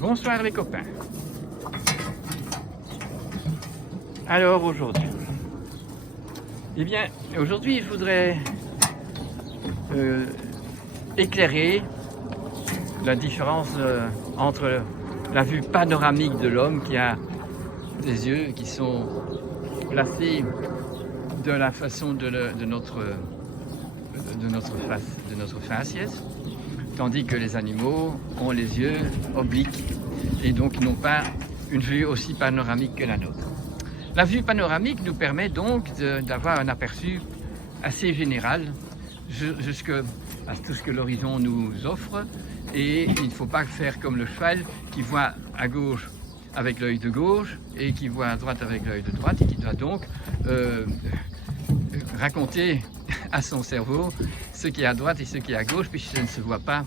Bonsoir les copains. Alors aujourd'hui, aujourd'hui je voudrais éclairer la différence entre la vue panoramique de l'homme qui a des yeux qui sont placés de la façon de notre faciès, tandis que les animaux ont les yeux obliques et donc n'ont pas une vue aussi panoramique que la nôtre. La vue panoramique nous permet donc d'avoir un aperçu assez général jusqu'à tout ce que l'horizon nous offre, et il ne faut pas faire comme le cheval qui voit à gauche avec l'œil de gauche et qui voit à droite avec l'œil de droite et qui doit donc raconter à son cerveau ce qui est à droite et ce qui est à gauche, puisque ça ne se voit pas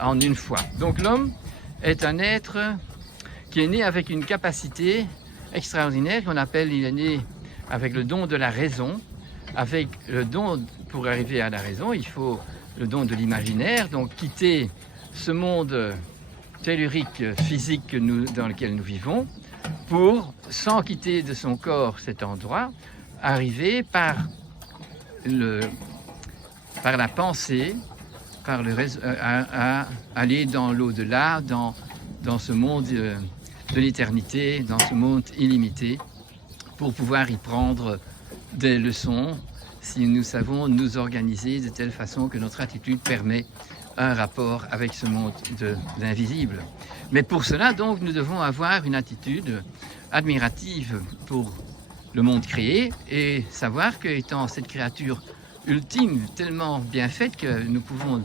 en une fois. Donc l'homme est un être qui est né avec une capacité extraordinaire qu'on appelle, il est né avec le don de la raison. Avec le don, pour arriver à la raison, il faut le don de l'imaginaire, donc quitter ce monde tellurique, physique dans lequel nous vivons, pour, sans quitter de son corps cet endroit, arriver par la pensée, à aller dans l'au-delà, dans ce monde de l'éternité, dans ce monde illimité, pour pouvoir y prendre des leçons, si nous savons nous organiser de telle façon que notre attitude permet un rapport avec ce monde de l'invisible. Mais pour cela, donc, nous devons avoir une attitude admirative pour le monde créé et savoir qu'étant cette créature ultime, tellement bien faite que nous pouvons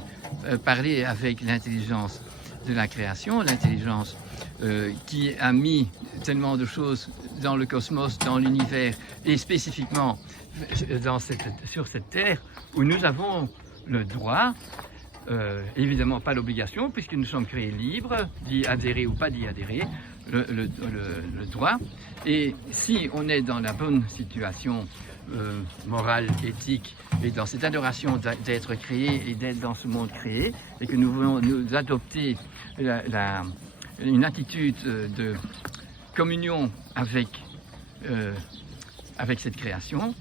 parler avec l'intelligence de la création, l'intelligence qui a mis tellement de choses dans le cosmos, dans l'univers et spécifiquement sur cette terre où nous avons le droit, évidemment pas l'obligation puisque nous sommes créés libres, d'y adhérer ou pas d'y adhérer, le droit. Et si on est dans la bonne situation morale, éthique et dans cette adoration d'être créé et d'être dans ce monde créé et que nous voulons nous adopter une attitude de communion avec cette création,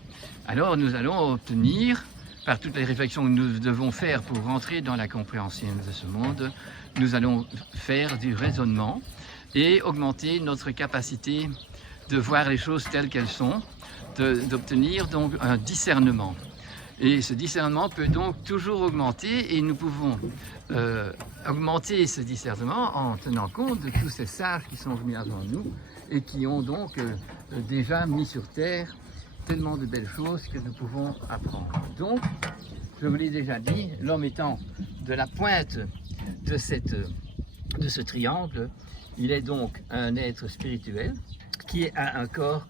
alors nous allons obtenir, par toutes les réflexions que nous devons faire pour rentrer dans la compréhension de ce monde, nous allons faire du raisonnement et augmenter notre capacité de voir les choses telles qu'elles sont, d'obtenir donc un discernement. Et ce discernement peut donc toujours augmenter et nous pouvons augmenter ce discernement en tenant compte de tous ces sages qui sont venus avant nous et qui ont donc déjà mis sur terre tellement de belles choses que nous pouvons apprendre. Donc, je vous l'ai déjà dit, l'homme étant de la pointe de ce triangle, il est donc un être spirituel qui a un corps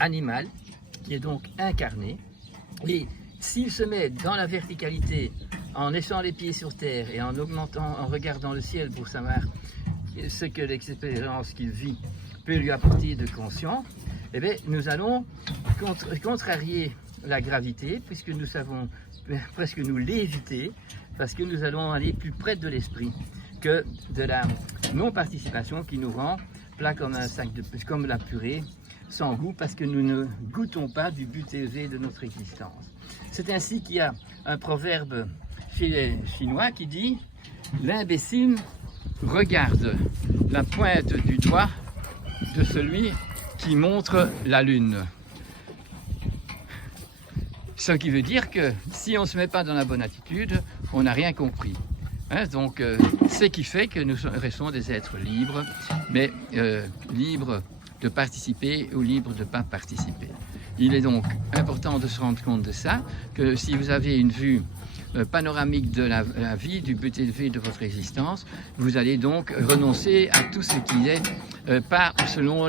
animal, qui est donc incarné. Et s'il se met dans la verticalité, en laissant les pieds sur terre et en augmentant, en regardant le ciel pour savoir ce que l'expérience qu'il vit peut lui apporter de conscient, eh bien, nous allons contrarier la gravité, puisque nous savons presque nous l'éviter, parce que nous allons aller plus près de l'esprit que de la non-participation qui nous rend plat comme un sac comme la purée, sans goût, parce que nous ne goûtons pas du but élevé de notre existence. C'est ainsi qu'il y a un proverbe chez les Chinois qui dit « L'imbécile regarde la pointe du doigt de celui qui montre la lune ». Ce qui veut dire que si on ne se met pas dans la bonne attitude, on n'a rien compris. Donc, ce qui fait que nous restons des êtres libres, mais libres de participer ou libres de ne pas participer. Il est donc important de se rendre compte de ça, que si vous avez une vue panoramique de la vie, du but élevé de votre existence, vous allez donc renoncer à tout ce qui est pas selon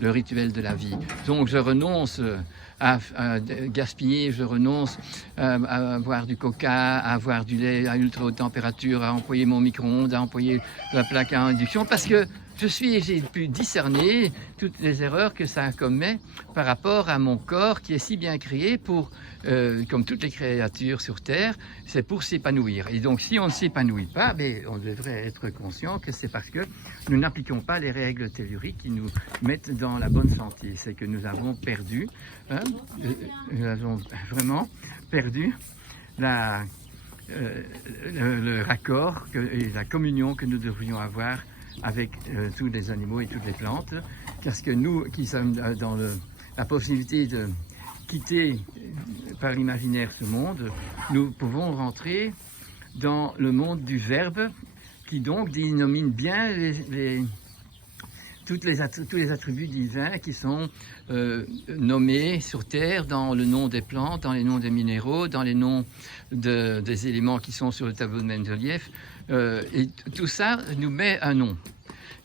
le rituel de la vie. Donc je renonce à gaspiller, je renonce à boire du coca, à boire du lait à ultra haute température, à employer mon micro-ondes, à employer la plaque à induction, parce que j'ai pu discerner toutes les erreurs que ça commet par rapport à mon corps qui est si bien créé pour, comme toutes les créatures sur Terre, c'est pour s'épanouir. Et donc si on ne s'épanouit pas, on devrait être conscient que c'est parce que nous n'appliquons pas les règles telluriques qui nous mettent dans la bonne santé. C'est que nous avons perdu, nous avons vraiment perdu le raccord et la communion que nous devrions avoir avec tous les animaux et toutes les plantes, parce que nous qui sommes dans la possibilité de quitter par l'imaginaire ce monde, nous pouvons rentrer dans le monde du Verbe qui donc dénomine bien tous les attributs divins qui sont nommés sur Terre dans le nom des plantes, dans les noms des minéraux, dans les noms des éléments qui sont sur le tableau de Mendeleïev. Et tout ça nous met un nom.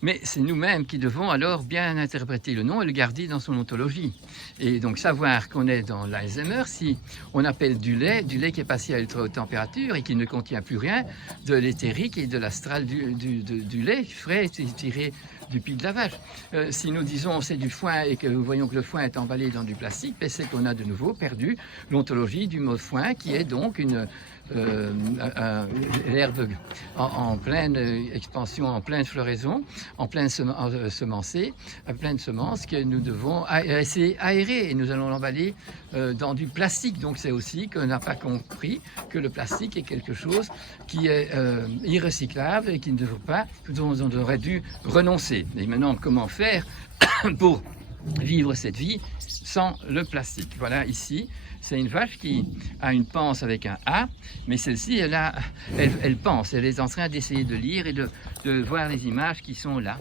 Mais c'est nous-mêmes qui devons alors bien interpréter le nom et le garder dans son ontologie. Et donc savoir qu'on est dans l'Alzheimer, si on appelle du lait qui est passé à ultra haute température et qui ne contient plus rien, de l'éthérique et de l'astral du lait frais tiré du pied de la vache. Si nous disons c'est du foin et que nous voyons que le foin est emballé dans du plastique, c'est qu'on a de nouveau perdu l'ontologie du mot foin qui est donc l'herbe en pleine expansion, en pleine floraison, en pleine semencée, à pleine semence que nous devons essayer aérer et nous allons l'emballer dans du plastique. Donc c'est aussi qu'on n'a pas compris que le plastique est quelque chose qui est irrecyclable et qui ne devrait pas, dont on aurait dû renoncer. Et maintenant, comment faire pour vivre cette vie sans le plastique? Voilà, ici, c'est une vache qui a une panse avec un A, mais celle-ci, elle pense, elle est en train d'essayer de lire et de voir les images qui sont là.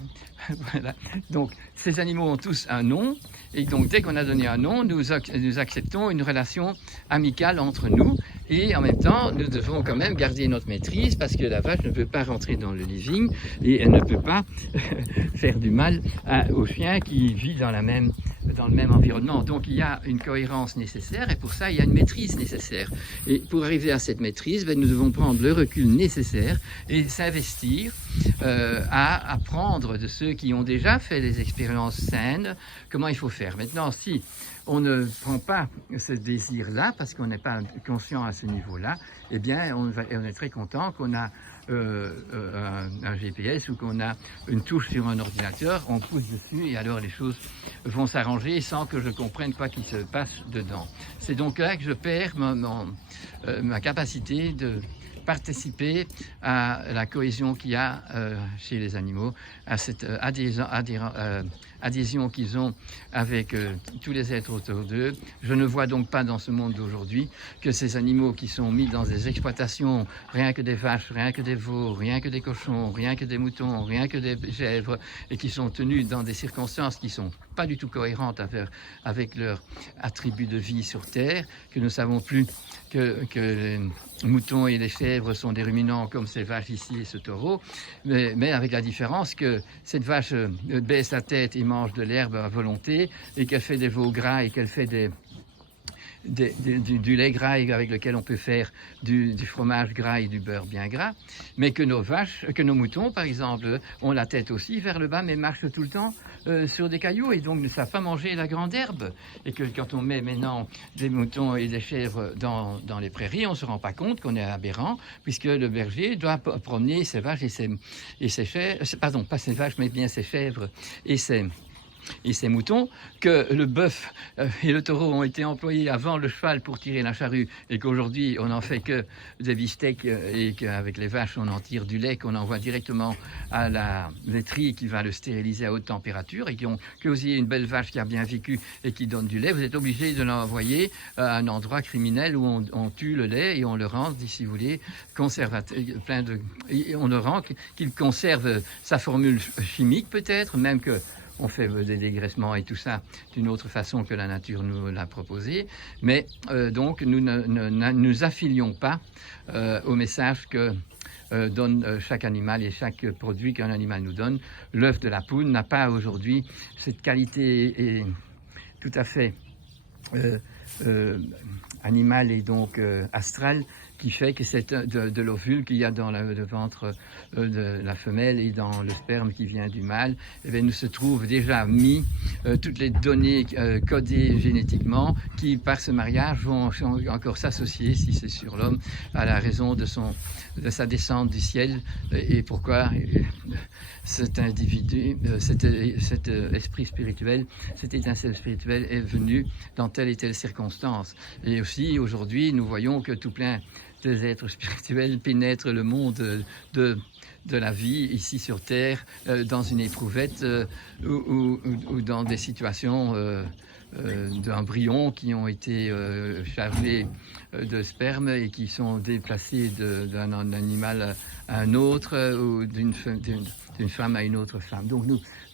Voilà. Donc, ces animaux ont tous un nom, et donc dès qu'on a donné un nom, nous acceptons une relation amicale entre nous, et en même temps, nous devons quand même garder notre maîtrise, parce que la vache ne peut pas rentrer dans le living, et elle ne peut pas faire du mal au chien qui vit dans le même environnement. Donc il y a une cohérence nécessaire et pour ça il y a une maîtrise nécessaire. Et pour arriver à cette maîtrise, nous devons prendre le recul nécessaire et s'investir à apprendre de ceux qui ont déjà fait des expériences saines comment il faut faire. Maintenant, si on ne prend pas ce désir-là, parce qu'on n'est pas conscient à ce niveau-là, eh bien on est très content qu'on a un GPS ou qu'on a une touche sur un ordinateur, on pousse dessus et alors les choses vont s'arranger sans que je comprenne quoi qui se passe dedans. C'est donc là que je perds ma capacité de participer à la cohésion qu'il y a chez les animaux, à cette adhésion qu'ils ont avec tous les êtres autour d'eux. Je ne vois donc pas dans ce monde d'aujourd'hui que ces animaux qui sont mis dans des exploitations, rien que des vaches, rien que des veaux, rien que des cochons, rien que des moutons, rien que des chèvres, et qui sont tenus dans des circonstances qui sont pas du tout cohérentes avec leur attribut de vie sur Terre, que nous savons plus que les moutons et les chèvres sont des ruminants comme ces vaches ici et ce taureau, mais avec la différence que cette vache baisse la tête et mange de l'herbe à volonté, et qu'elle fait des veaux gras et qu'elle fait du lait gras avec lequel on peut faire du fromage gras et du beurre bien gras, mais que nos moutons par exemple ont la tête aussi vers le bas mais marchent tout le temps sur des cailloux et donc ne savent pas manger la grande herbe, et que quand on met maintenant des moutons et des chèvres dans les prairies, on ne se rend pas compte qu'on est aberrant, puisque le berger doit promener ses vaches et ses chèvres, pardon, pas ses vaches mais bien ses chèvres et ces moutons, que le bœuf et le taureau ont été employés avant le cheval pour tirer la charrue, et qu'aujourd'hui on n'en fait que des beefsteaks, et qu'avec les vaches on en tire du lait qu'on envoie directement à la laiterie qui va le stériliser à haute température, et que vous ayez une belle vache qui a bien vécu et qui donne du lait, vous êtes obligé de l'envoyer à un endroit criminel où on tue le lait et on le rend, si vous voulez, conservateur, on le rend qu'il conserve sa formule chimique peut-être, même que on fait des dégraissements et tout ça d'une autre façon que la nature nous l'a proposé, mais donc nous ne nous affilions pas au message que donne chaque animal et chaque produit qu'un animal nous donne. L'œuf de la poule n'a pas aujourd'hui cette qualité tout à fait animal et donc astral, qui fait que c'est de l'ovule qu'il y a dans le ventre de la femelle et dans le sperme qui vient du mâle, eh bien, nous se trouvent déjà mis toutes les données codées génétiquement qui, par ce mariage, vont encore s'associer, si c'est sur l'homme, à la raison de sa descente du ciel et pourquoi cet individu, cet esprit spirituel, cette étincelle spirituelle est venu dans telle et telle circonstance. Et aussi, aujourd'hui, nous voyons que tout plein des êtres spirituels pénètrent le monde de la vie ici sur Terre, dans une éprouvette ou dans des situations d'embryons qui ont été chargés de sperme et qui sont déplacés d'un animal à un autre ou d'une femme à une autre femme. Donc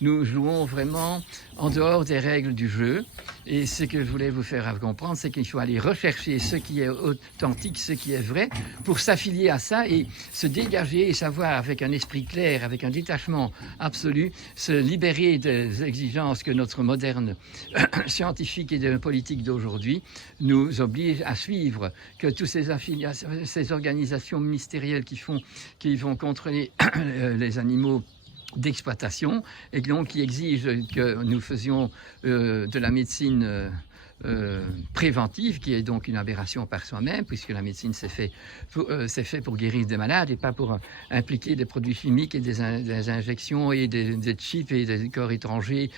nous jouons vraiment en dehors des règles du jeu, et ce que je voulais vous faire comprendre, c'est qu'il faut aller rechercher ce qui est authentique, ce qui est vrai, pour s'affilier à ça et se dégager et savoir avec un esprit clair, avec un détachement absolu, se libérer des exigences que notre moderne scientifique et politique d'aujourd'hui nous oblige à suivre, que toutes ces organisations ministérielles qui vont contrôler les animaux d'exploitation et donc qui exigent que nous faisions de la médecine préventive, qui est donc une aberration par soi-même, puisque la médecine c'est fait pour guérir des malades et pas pour impliquer des produits chimiques et des injections et des chips et des corps étrangers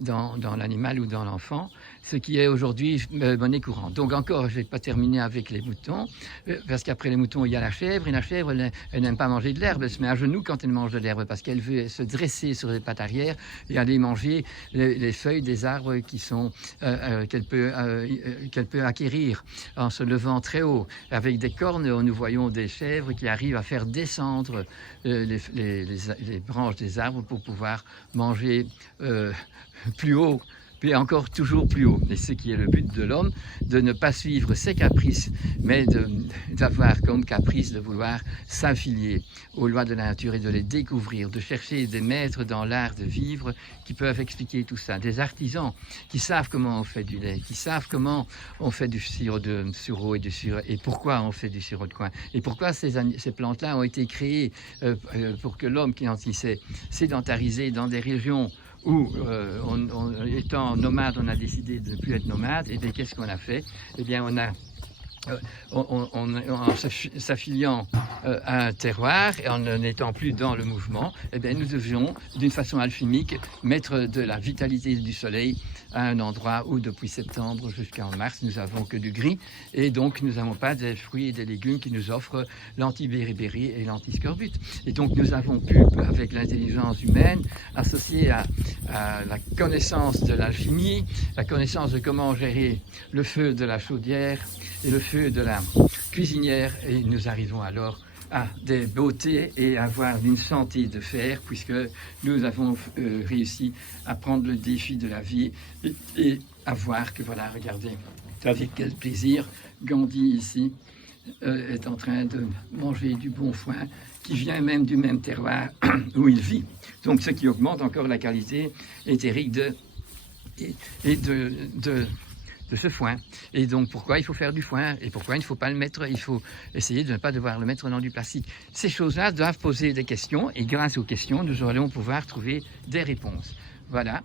dans l'animal ou dans l'enfant, ce qui est aujourd'hui monnaie courante. Donc encore, je ne vais pas terminer avec les moutons, parce qu'après les moutons, il y a la chèvre, et la chèvre, elle n'aime pas manger de l'herbe, elle se met à genoux quand elle mange de l'herbe, parce qu'elle veut se dresser sur les pattes arrière et aller manger les feuilles des arbres qui sont qu'elle peut acquérir en se levant très haut. Avec des cornes, nous voyons des chèvres qui arrivent à faire descendre les branches des arbres pour pouvoir manger plus haut, puis encore toujours plus haut. Et ce qui est le but de l'homme, de ne pas suivre ses caprices, mais d'avoir comme caprice de vouloir s'affilier aux lois de la nature et de les découvrir, de chercher des maîtres dans l'art de vivre qui peuvent expliquer tout ça, des artisans qui savent comment on fait du lait, qui savent comment on fait du sirop de sureau et pourquoi on fait du sirop de coing, et pourquoi ces plantes-là ont été créées pour que l'homme qui s'est sédentarisé dans des régions où, étant nomade, on a décidé de ne plus être nomade. Et bien, qu'est-ce qu'on a fait? Eh bien, en s'affiliant à un terroir et en n'étant plus dans le mouvement, eh bien, nous devions, d'une façon alchimique, mettre de la vitalité du soleil à un endroit où, depuis septembre jusqu'en mars, nous n'avons que du gris. Et donc, nous n'avons pas des fruits et des légumes qui nous offrent l'anti-beriberi et l'anti-scorbut. Et donc, nous avons pu, avec l'intelligence humaine, associée à la connaissance de l'alchimie, la connaissance de comment gérer le feu de la chaudière et le feu de la cuisinière, et nous arrivons alors à des beautés et à avoir une santé de fer, puisque nous avons réussi à prendre le défi de la vie et à voir que, voilà, regardez avec quel plaisir Gandhi ici est en train de manger du bon foin qui vient même du même terroir où il vit. Donc ce qui augmente encore la qualité éthérique de ce foin. Et donc pourquoi il faut faire du foin et pourquoi il ne faut pas le mettre, il faut essayer de ne pas devoir le mettre dans du plastique. Ces choses-là doivent poser des questions, et grâce aux questions, nous allons pouvoir trouver des réponses. Voilà,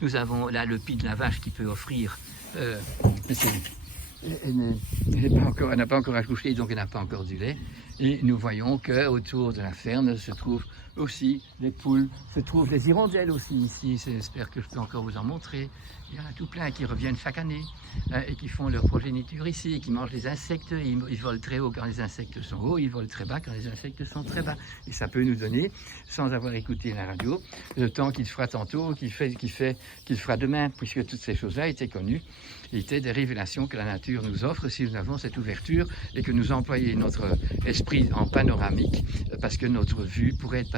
nous avons là le pied de la vache qui peut offrir, elle n'a pas encore accouché, donc elle n'a pas encore du lait. Et nous voyons qu'autour de la ferme se trouvent aussi les poules, se trouvent les hirondelles aussi ici. J'espère que je peux encore vous en montrer. Il y en a tout plein qui reviennent chaque année et qui font leur progéniture ici, et qui mangent les insectes. Ils volent très haut quand les insectes sont hauts, ils volent très bas quand les insectes sont très bas. Et ça peut nous donner, sans avoir écouté la radio, le temps qu'il fera tantôt, qu'il fera demain, puisque toutes ces choses-là étaient connues, étaient des révélations que la nature nous offre si nous avons cette ouverture et que nous employons notre esprit en panoramique, parce que notre vue pourrait être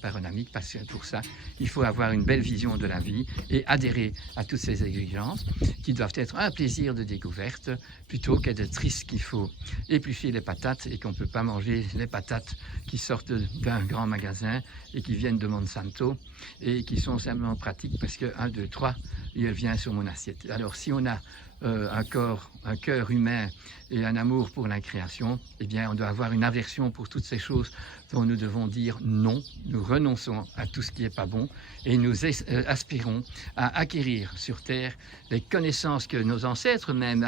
panoramique, parce que pour ça, il faut avoir une belle vision de la vie et adhérer à toutes ces exigences qui doivent être un plaisir de découverte plutôt qu'être triste qu'il faut éplucher les patates et qu'on ne peut pas manger les patates qui sortent d'un grand magasin et qui viennent de Monsanto et qui sont simplement pratiques parce que 1, 2, 3 il vient sur mon assiette. Alors si on a un cœur humain et un amour pour la création, eh bien on doit avoir une aversion pour toutes ces choses dont nous devons dire non. Nous renonçons à tout ce qui n'est pas bon et nous aspirons à acquérir sur terre les connaissances que nos ancêtres même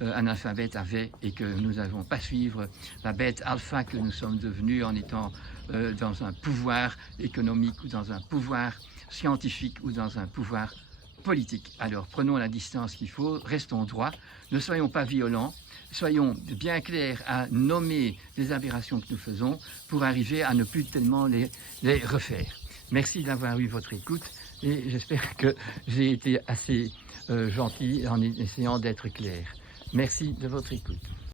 analphabètes avaient et que nous n'avons pas suivre la bête alpha que nous sommes devenus en étant dans un pouvoir économique ou dans un pouvoir scientifique ou dans un pouvoir politique. Alors prenons la distance qu'il faut, restons droits, ne soyons pas violents, soyons bien clairs à nommer les aberrations que nous faisons pour arriver à ne plus tellement les refaire. Merci d'avoir eu votre écoute et j'espère que j'ai été assez gentil en essayant d'être clair. Merci de votre écoute.